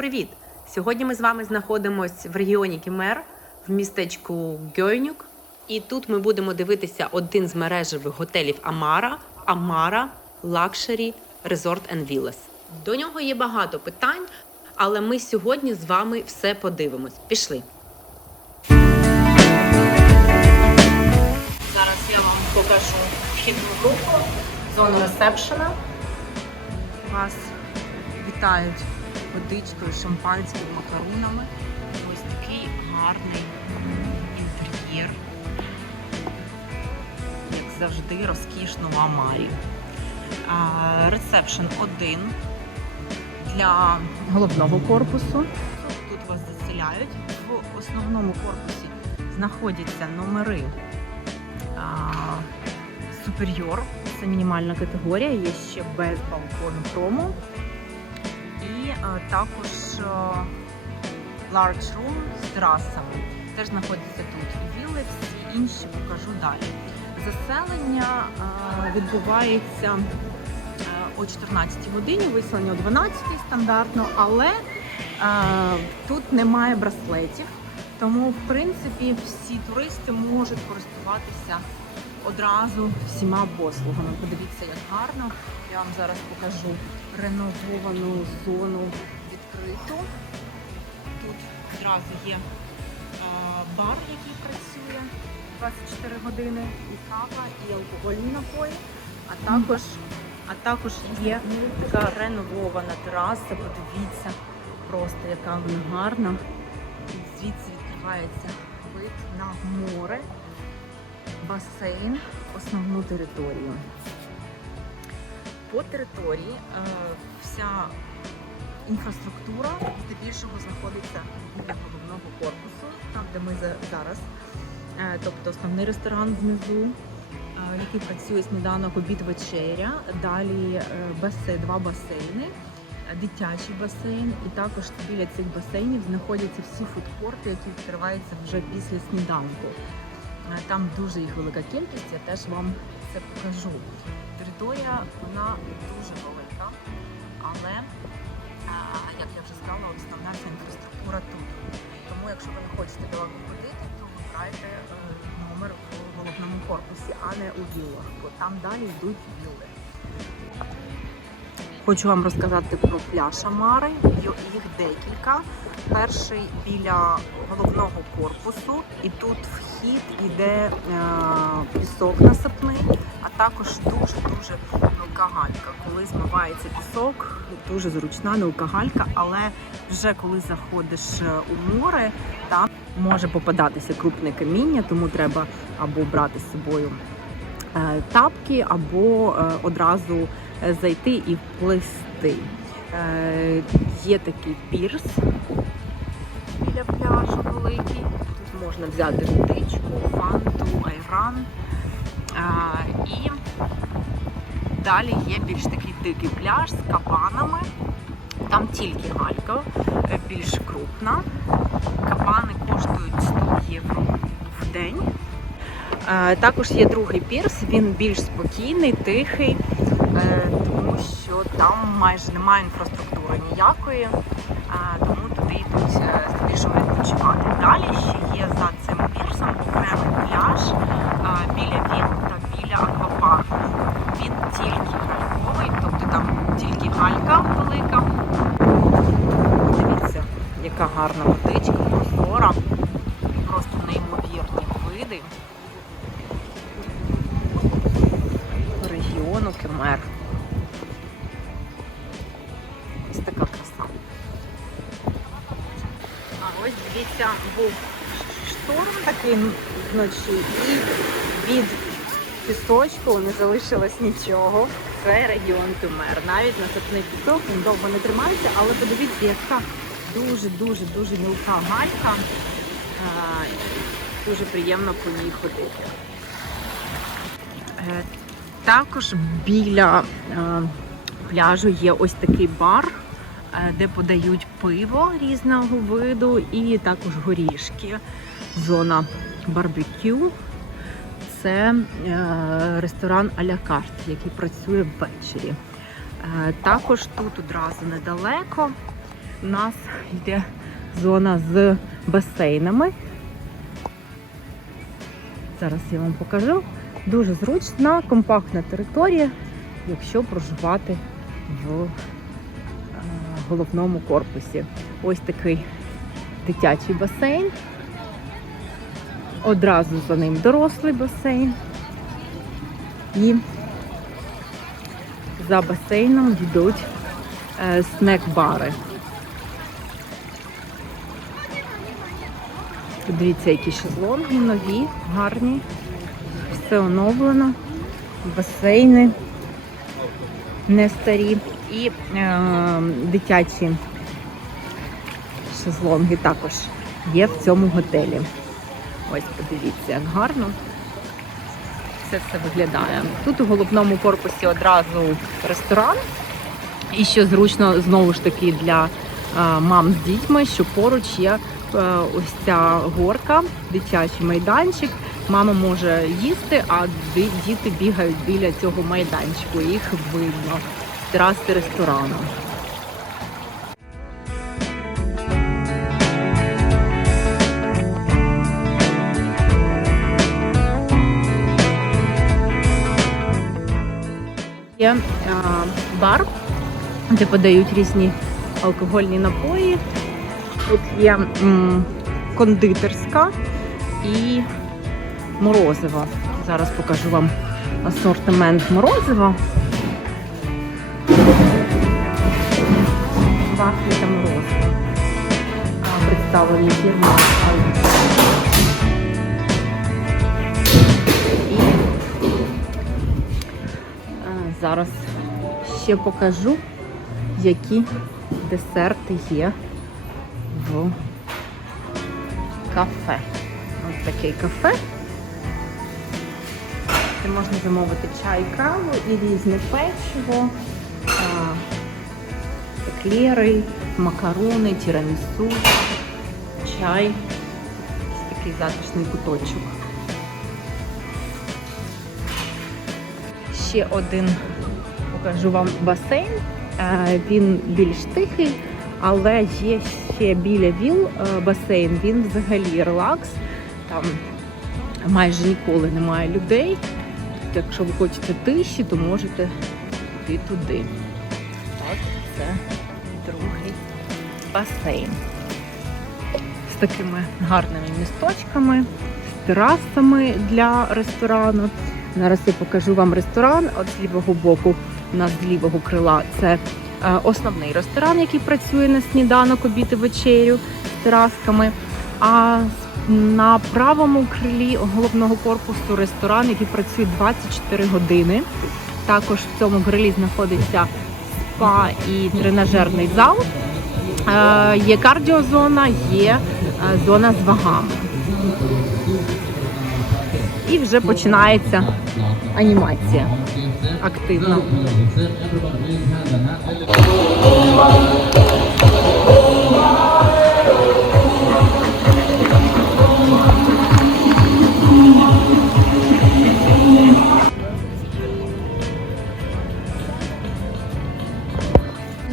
привіт! Сьогодні ми з вами знаходимося в регіоні Кімер в містечку Гьойнюк. І тут ми будемо дивитися один з мережевих готелів Амара Амара Resort and Villas. До нього є багато питань, але ми сьогодні з вами все подивимось. Пішли. Зараз я вам покажу вхідну групу, зону ресепшена. Вас вітають водичкою, шампанським, макарунами. Ось такий гарний інтер'єр. Як завжди, розкішно в Амарі. Ресепшн один для головного корпусу. Тут вас заселяють. В основному корпусі знаходяться номери Superior. Це мінімальна категорія, є ще без балкону промо. І е, також е, large room з терасами. Теж знаходяться тут. Вілли, всі інші покажу далі. Заселення е, відбувається о 14 годині, виселення о 12 стандартно, але тут немає браслетів. Тому, в принципі, всі туристи можуть користуватися одразу всіма послугами. Подивіться, як гарно. Я вам зараз покажу ренововану зону відкриту. Тут одразу є е, бар, який працює 24 години, і кава, і алкогольні напої. А також, а також є така реновована тераса. Подивіться, просто яка вона гарна. Звідси відкривається вид на море, басейн, основну територію. По території е, вся інфраструктура здебільшого знаходиться біля головного корпусу, там де ми зараз. Е, Тобто основний ресторан внизу, е, який працює сніданок, обід, вечеря. Далі е, басе- два басейни, дитячий басейн, і також біля цих басейнів знаходяться всі фудкорти, які відкриваються вже після сніданку. Там дуже їх велика кількість, я теж вам це покажу. Територія вона дуже велика, але як я вже сказала, основна вся інфраструктура тут. Тому, якщо ви не хочете далеко ходити, то вибирайте е, номер в головному корпусі, а не у віллах, бо там далі йдуть вілли. Хочу вам розказати про пляж Амари. Їх декілька. Перший біля головного корпусу, і тут вхід іде е, пісок насипний, а також дуже дуже мілка галька. Коли змивається пісок, дуже зручна мілка галька, але вже коли заходиш е, у море, там може попадатися крупне каміння, тому треба або брати з собою е, тапки, або одразу зайти і вплисти. Є такий пірс біля пляжу великий. Можна взяти водичку, фанту, айран. А, і далі є більш такий дикий пляж з кабанами. Там тільки галька, е, більш крупна. Кабани коштують 100 євро в день. Е, Також є другий пірс, він більш спокійний, тихий, е, тому що там майже немає інфраструктури ніякої, е, тому туди йдуть е, здебільшого відпочивати. Далі ще є за цим пірсом окремий пляж біля він та біля аквапарку. Він тільки гальковий, тобто там тільки галька велика. Дивіться, яка гарна водичка, прозора, просто неймовірні види. Такий вночі, і від пісочку не залишилось нічого. Це регіон Кемер. Навіть насипний пісок, він довго не тримається, але подивіться, яка дуже-дуже дуже мілка галька. Дуже приємно по ній ходити. Е, також біля е, пляжу є ось такий бар, де подають пиво різного виду і також горішки. Зона барбекю. Це е, ресторан а-ля карт, який працює ввечері. Е, також тут одразу недалеко у нас йде зона з басейнами. Зараз я вам покажу. Дуже зручна, компактна територія, якщо проживати в е, головному корпусі. Ось такий дитячий басейн. Одразу за ним дорослий басейн. І за басейном йдуть е, снек-бари. Дивіться, які шезлонги нові, гарні. Все оновлено. Басейни не старі. І е, дитячі шезлонги також є в цьому готелі. Ось подивіться, як гарно це все виглядає. Тут у головному корпусі одразу ресторан. І що зручно знову ж таки для е, мам з дітьми, що поруч є е, ось ця горка, дитячий майданчик. Мама може їсти, а діти бігають біля цього майданчику. Їх видно з тераси ресторану. Є а, бар, де подають різні алкогольні напої. Тут є м, кондитерська і морозиво. Зараз покажу вам асортимент морозива. Вафлі та морозиво. Представлені Aldi. І зараз ще покажу, які десерти є в кафе. Ось таке кафе. Де можна замовити чай, каву і різне печиво, еклери, макарони, тірамісу, чай. Ось такий затишний куточок. Ще один покажу вам басейн. Він більш тихий, але є ще біля віл е, басейн. Він взагалі релакс. Там майже ніколи немає людей. Якщо ви хочете тиші, то можете йти туди. Басейн. З такими гарними місточками, з терасами для ресторану. Зараз я покажу вам ресторан. От з лівого боку, у нас з лівого крила це е, основний ресторан, який працює на сніданок, обід і вечерю з терасками. А на правому крилі головного корпусу ресторан, який працює 24 години. Також в цьому крилі знаходиться спа і тренажерний зал. Е, Є кардіозона, є е, зона з вагами. І вже починається анімація активна.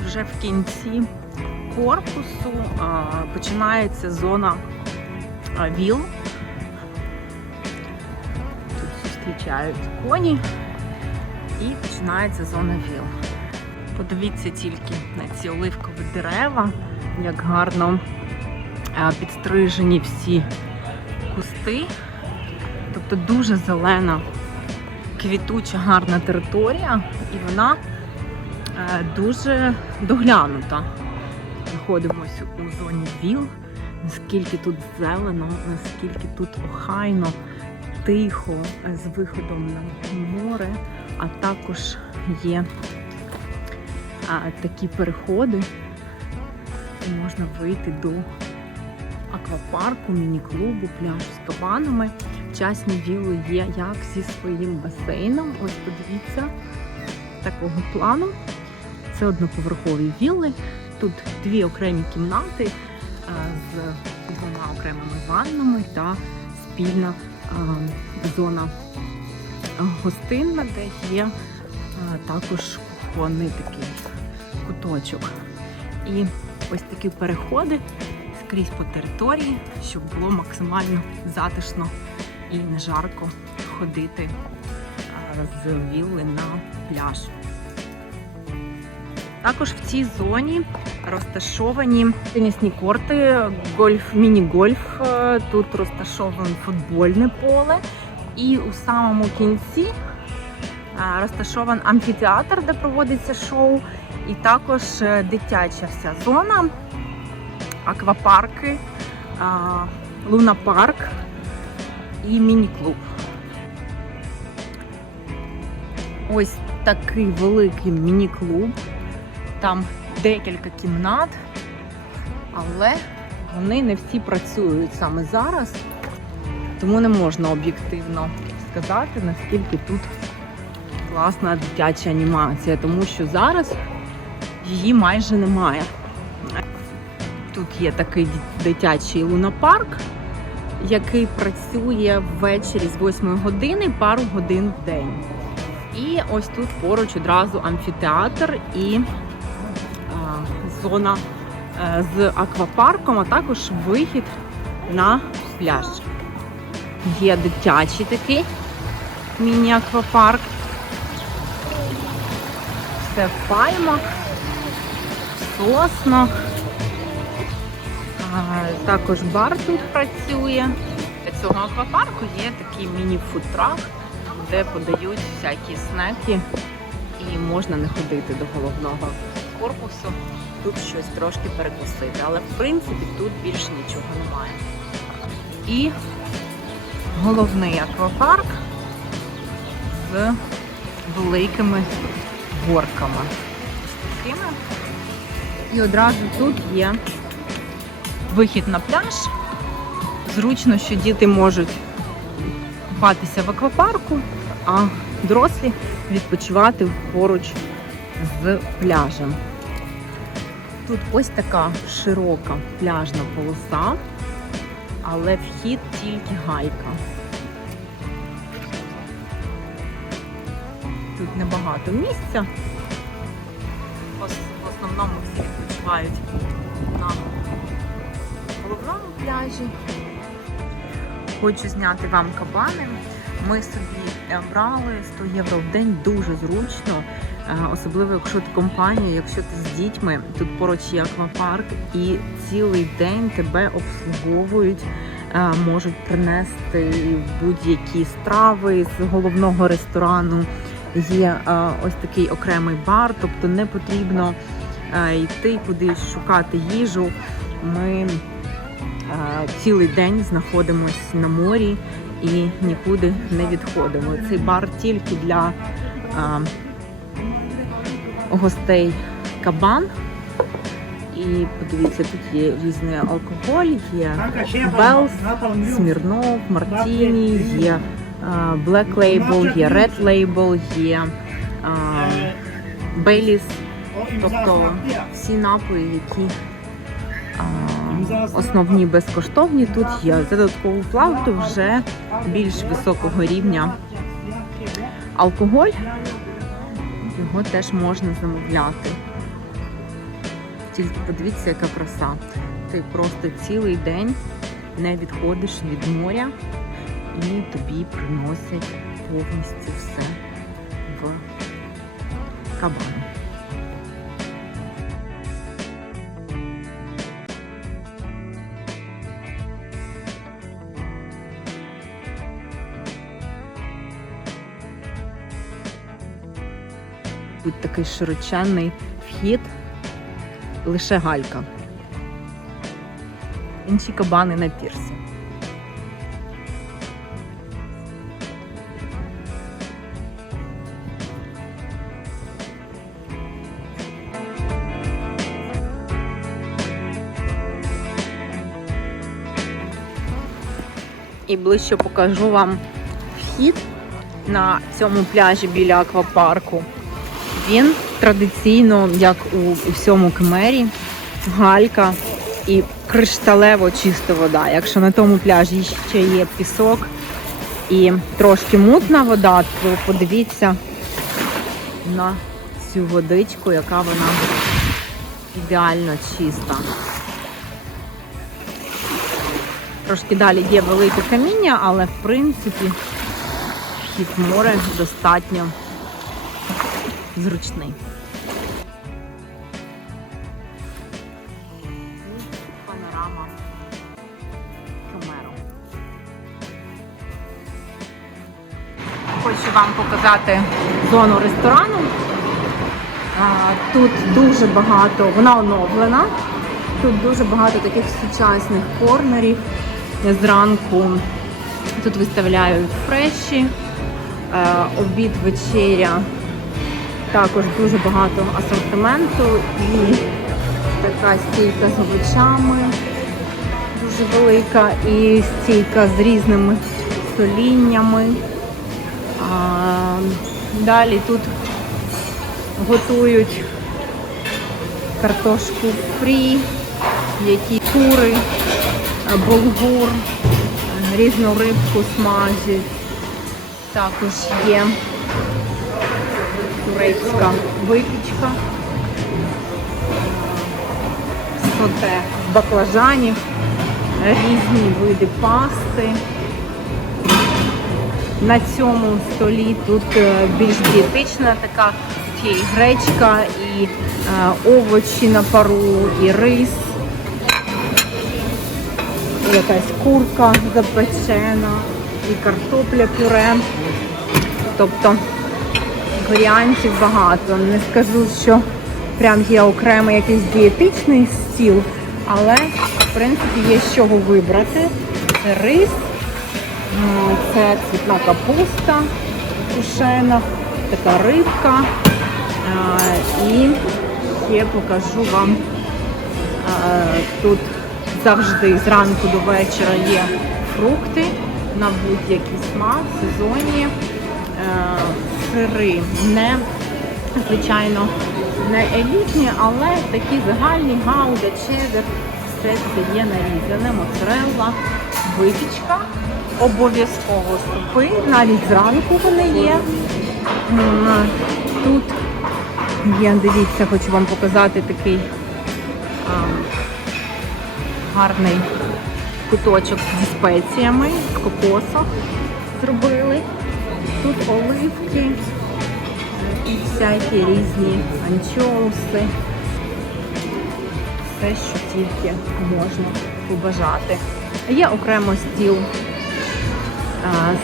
Вже в кінці корпусу починається зона віл. Тут зустрічають коні і починається зона віл. Подивіться тільки на ці оливкові дерева, як гарно підстрижені всі кусти. Тобто дуже зелена, квітуча, гарна територія, і вона е, дуже доглянута. Знаходимося у зоні ВІЛ. Наскільки тут зелено, наскільки тут охайно, тихо, з виходом на море, а також є а, такі переходи, де можна вийти до аквапарку, міні-клубу, пляжу з кабанами. Частні віли є як зі своїм басейном. Ось подивіться, такого плану. Це одноповерхові вілли. Тут дві окремі кімнати е, з двома окремими ваннами та спільна е, зона гостинна, де є е, також кухонний такий куточок. І ось такі переходи скрізь по території, щоб було максимально затишно і не жарко ходити з вілли на пляж. Також в цій зоні розташовані тенісні корти, гольф, міні-гольф. е, Тут розташоване футбольне поле. І у самому кінці а, розташований амфітеатр, де проводиться шоу, і також е, дитяча вся зона, аквапарки, лунапарк і міні-клуб. Ось такий великий міні-клуб. Там декілька кімнат, але вони не всі працюють саме зараз, тому не можна об'єктивно сказати, наскільки тут класна дитяча анімація, тому що зараз її майже немає. Тут є такий дитячий лунапарк, який працює ввечері з 8 години пару годин в день. І ось тут поруч одразу амфітеатр і зона е, з аквапарком, а також вихід на пляж. Є дитячий такий міні-аквапарк. Пальмах, в соснах. Також бар тут працює. Для цього аквапарку є такий міні-фудтрак, де подають всякі снеки і можна не ходити до головного корпусу. Тут щось трошки перекусити. Але в принципі тут більше нічого немає. І головний аквапарк з великими горками. Такими. І одразу тут є вихід на пляж. Зручно, що діти можуть купатися в аквапарку, а дорослі відпочивати поруч з пляжем. Тут ось така широка пляжна полоса, але вхід тільки гайка. Тут небагато місця. В основному всі відпочивають на головному пляжі. Хочу зняти вам кабани. Ми собі е, брали 100 євро в день дуже зручно, особливо якщо ти компанія, якщо ти з дітьми, тут поруч є аквапарк, і цілий день тебе обслуговують, можуть принести будь-які страви з головного ресторану. Є ось такий окремий бар, тобто не потрібно йти кудись шукати їжу. Ми цілий день знаходимося на морі і нікуди не відходимо. Цей бар тільки для гостей кабан. І подивіться, тут є різний алкоголь, є Белс, Смірнов, Мартіні, є Black Label, є Red Label, є Бейліс. Тобто всі напої, які основні безкоштовні, тут є. За додаткову плату вже більш високого рівня. Алкоголь. Його теж можна замовляти. Тільки подивіться, яка краса. Ти просто цілий день не відходиш від моря і тобі приносять повністю все в кабан. Тут такий широченний вхід, лише галька. Інші кабани на пірсі. І ближче покажу вам вхід на цьому пляжі біля аквапарку. Він традиційно, як у, всьому Кемері, галька і кришталево чиста вода. Якщо на тому пляжі ще є пісок і трошки мутна вода, то подивіться на цю водичку, яка вона ідеально чиста. Трошки далі є велике каміння, але в принципі вхід море достатньо зручний. Панорама Чумеру. Хочу вам показати зону ресторану. Тут дуже багато, вона оновлена. Тут дуже багато таких сучасних корнерів. Зранку тут виставляють фреші, е, обід, вечеря. Також дуже багато асортименту і така стійка з овочами дуже велика, і стійка з різними соліннями. А, далі тут готують картошку фрі, які кури, булгур, різну рибку смажать. Також є турецька випічка, соте баклажанів, різні види пасти. На цьому столі тут е, більш дієтична така є і гречка, і е, овочі на пару, і рис, і якась курка запечена, і картопля пюре. Тобто варіантів багато. Не скажу, що прям є окремий якийсь дієтичний стіл, але в принципі є з чого вибрати. Це рис. Е, Це цвітна капуста тушена, така рибка. Е, І ще покажу вам е, тут завжди зранку до вечора є фрукти на будь-який смак, сезонні. Сири не, звичайно, не елітні, але такі загальні, гауда, чеддер, все це є нарізане, моцарелла, випічка. Обов'язково супи, навіть зранку вони є. Тут є, дивіться, хочу вам показати такий а, гарний куточок зі спеціями, з кокосом зробили. Тут оливки і всякі різні анчоуси. Все, що тільки можна побажати. Є окремо стіл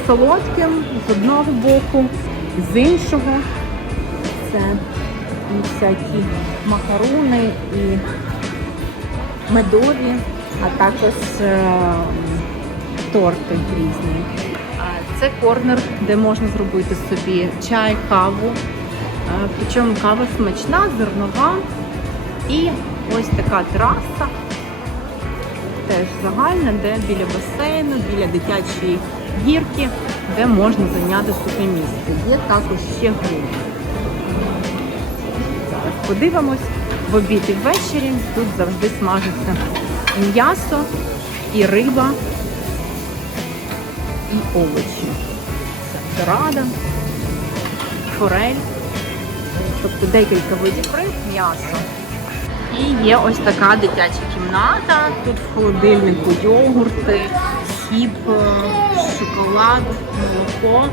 з солодким з одного боку, з іншого. Це і всякі макарони і медові, а також е, торти різні. Це корнер, де можна зробити собі чай, каву. Е, Причому кава смачна, зернова. І ось така тераса, теж загальна, де біля басейну, біля дитячої гірки, де можна зайняти собі місце. Є також ще грунт. Подивимось. В обід і ввечері тут завжди смажиться м'ясо, і риба, і овочі. Дорада, форель, тобто декілька видів риб, м'ясо. І є ось така дитяча кімната. Тут в холодильнику йогурти, хіп, шоколад, молоко.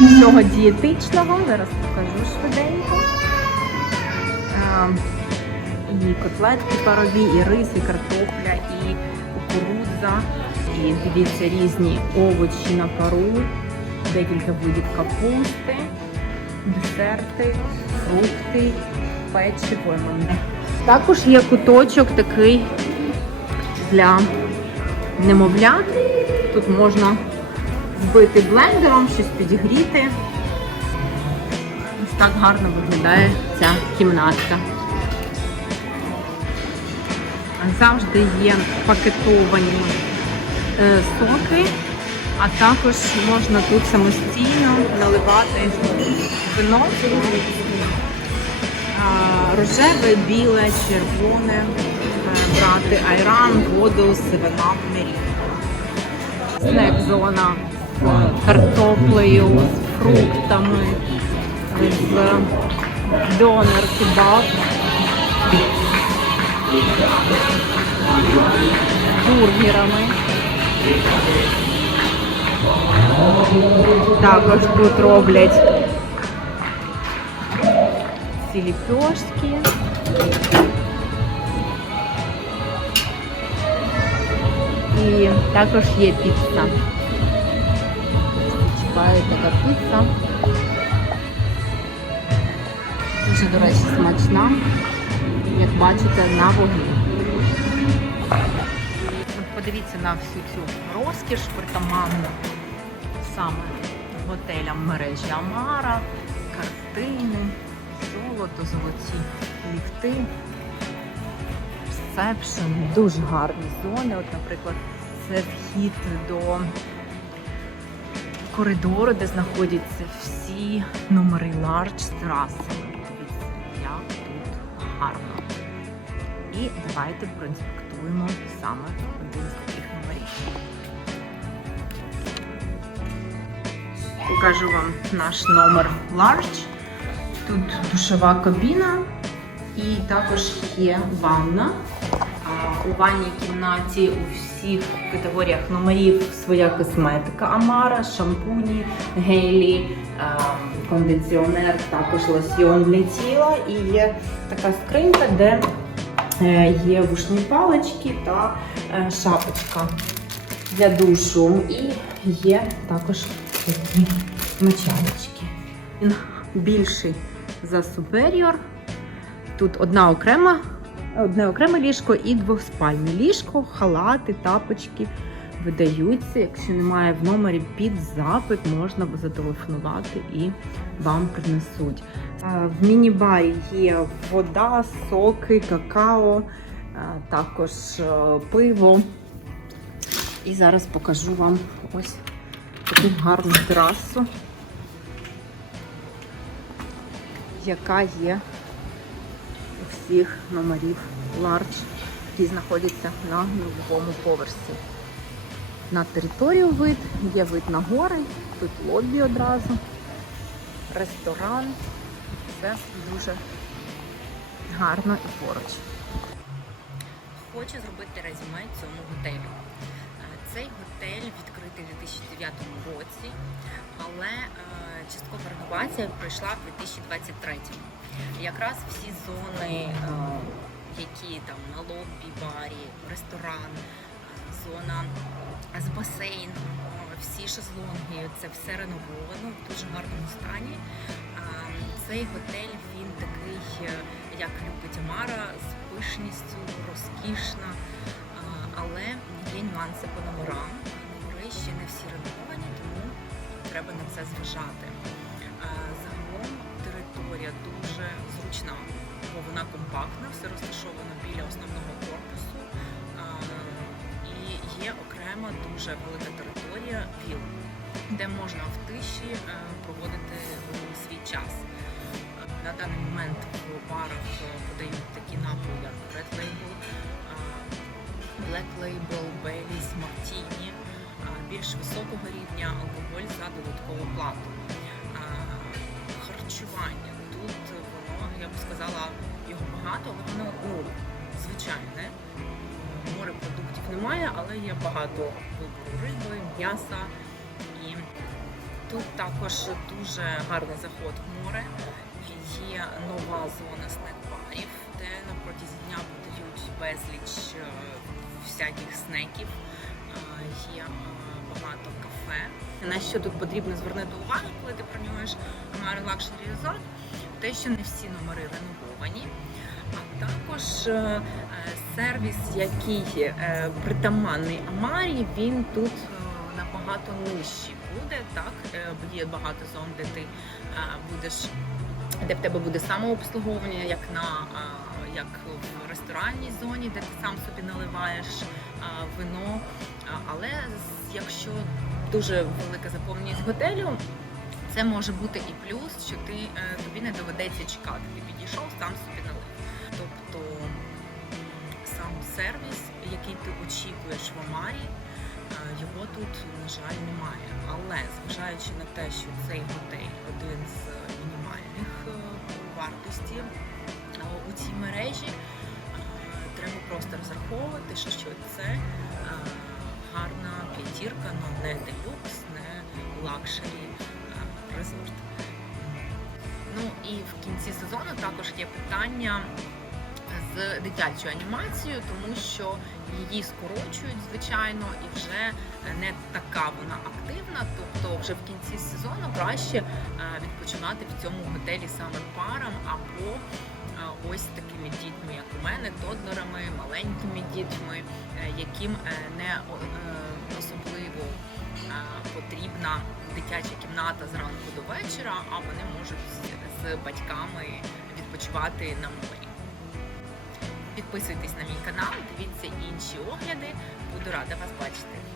Всього дієтичного. Зараз покажу швиденько. І котлетки парові, і рис, і картопля, і кукурудза, дивіться різні овочі на пару, декілька видів капусти, десерти, фрукти, печиво. іменне. Також є куточок такий для немовлят. Тут можна збити блендером, щось підігріти. Ось так гарно виглядає ця кімнатка. Завжди є пакетовані соки, а також можна тут самостійно наливати вино. Рожеве, біле, червоне, е, брати айран, воду, сивина, мирі. Снек-зона з картоплею, з фруктами, з донор, кебаб. бургерами. Також тут роблять ці ліпешки. І також є піца. Чекаю така піца. Дуже, до речі, смачна, як бачите, на вогні. Подивіться на всю цю розкіш притаманну саме готелям мережі Амара, картини, золото, золоті ліфти. Ресепшн, дуже гарні зони. От, наприклад, це вхід до коридору, де знаходяться всі номери Large з терасами. Дивіться, як тут гарно. І давайте проінспектуємо саме один з таких номерів. Покажу вам наш номер Large. Тут душова кабіна і також є ванна. У ванній кімнаті у всіх категоріях номерів своя косметика Амара, шампуні, гелі, кондиціонер, також лосьйон для тіла. І є така скринька, де є вушні палички та е, шапочка для душу. І є також такі мочалочки. Він більший за Superior. Тут одна окрема, одне окреме ліжко і двоспальне ліжко, халати, тапочки видаються. Якщо немає в номері під запит, можна зателефонувати і вам принесуть. В міні-барі є вода, соки, какао, також е, пиво. І зараз покажу вам ось таку гарну терасу, яка є у всіх номерів Large, які знаходяться на нульовому поверсі. На територію вид, є вид на гори, тут лобі одразу, ресторан. Все дуже гарно і поруч. Хочу зробити резюме цьому готелю. Е, Цей готель відкритий у 2009 році, але е, часткова реновація пройшла в 2023. Якраз всі зони, е, які там на лобі, барі, ресторан, зона з басейном, всі шезлонги, це все ренововано в дуже гарному стані. Цей готель він такий, е, як любить Амара, з пишністю, розкішна, але є нюанси по номерам. Номери ще не всі ренововані, тому треба на це зважати. Загалом територія дуже зручна, бо вона компактна, все розташовано біля основного корпусу. І є окрема дуже велика територія віл, де можна в тиші е, проводити свій час. На даний момент в барах е, подають такі напої, як Red Label, Black Label, Baileys, Martini, більш високого рівня алкоголь за додаткову плату. Харчування тут воно, я б сказала, його багато, воно ну, звичайне. Морепродуктів немає, але є багато вибору риби, м'яса. І тут також дуже гарний заход в море. Є нова зона снек-барів, де на протязі дня подають безліч е, всяких снеків. Е, Є е, багато кафе. На що тут потрібно звернути увагу, коли ти бронюєш Amara Luxury Resort, те, що не всі номери ренововані. А також сервіс, який притаманний Амарі, він тут набагато нижчий буде. Так є багато зон, де ти будеш, де в тебе буде самообслуговування, як на як в ресторанній зоні, де ти сам собі наливаєш вино. Але якщо дуже велика заповненість готелю, це може бути і плюс, що ти е, тобі не доведеться чекати. Ти підійшов, сам собі налив. Тобто сам сервіс, який ти очікуєш в Амарі, е, його тут, на жаль, немає. Але зважаючи на те, що цей готель один з мінімальних е, у цій мережі, е, треба просто розраховувати, що це е, гарна п'ятірка, але не делюкс, не лакшері резорт. Ну і в кінці сезону також є питання з дитячою анімацією, тому що її скорочують, звичайно, і вже не така вона активна. Тобто, вже в кінці сезону краще е, відпочивати в цьому готелі саме парам або е, ось такими дітьми, як у мене, тодлерами, маленькими дітьми, е, яким е, не е, особливо е, потрібна дитяча кімната зранку до вечора, а вони можуть з батьками відпочивати на морі. Підписуйтесь на мій канал, дивіться інші огляди. Буду рада вас бачити.